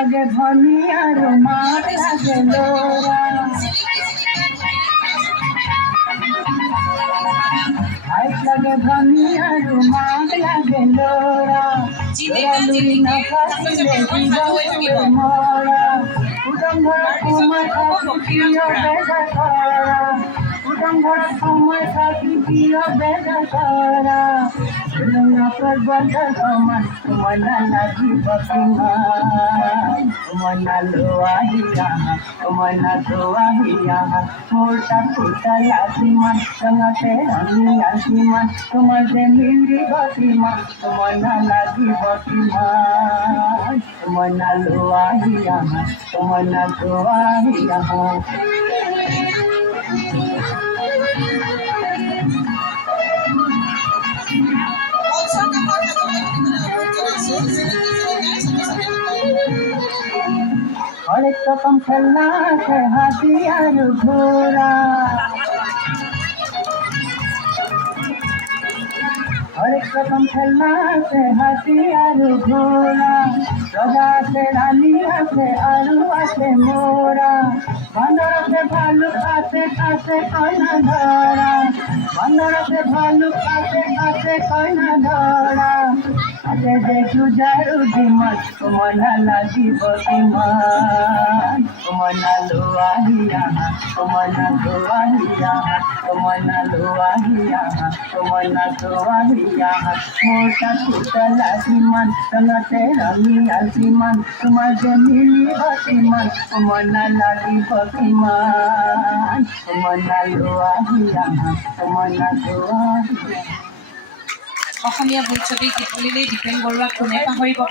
লাগে ধনী আৰু মাক লাগে ল'ৰা ভাইক লাগে ধনী আৰু মাক লাগে ল'ৰা ল'ৰালুৰি নাথাকিলে জীৱনটোৱে মৰা উদম ঘৰত সময় থাকি প্ৰিয় বেজা কৰা উদম ঘৰত সময় থাকি প্ৰিয় বেজা কৰা পৰ্বত সমান সময় নালাগিব কিমান সময় নালোৱাহিয়া সময় নালোৱাহিয়া মোৰ তাত ফুটালা কিমান ৰঙতে ৰঙীয়া কিমান তোমাৰ যে মিলিব কিমান সময় নালাগিব কিমান সময় নালোৱাহিয়া সময় নালোৱাহিয়া হরেক রকম খেলনা আছে হাতি আর ঘোড়া হরেক রকম খেলনা আছে হাতি আর ঘোড়া রাজা আছে রানী আছে আরু আছে মোরা বান্দর আছে ভালুক আছে আছে কয়না ধরা বান্দর আছে ভালুক আছে আছে কয়না ধরা আছে যে জুজারু ডিমান্ড তোমার না লাগিব কিমান তোমার না লোয়াহিয়া তোমার না লোয়াহিয়া তোমার না লোয়াহিয়া তোমার না লোয়াহিয়া মোটা ফুটলা কিমান রঙতে রঙিয়া কিমান তোমার যে মিলিব কিমান তোমার না লাগিব কিমান তোমার না লোয়াহিয়া তোমার না লোয়াহিয়া অসমীয়া বোলছবি গীত বুলিলেই দীপেন বৰুৱাক কোনে পাহৰিব পাৰে।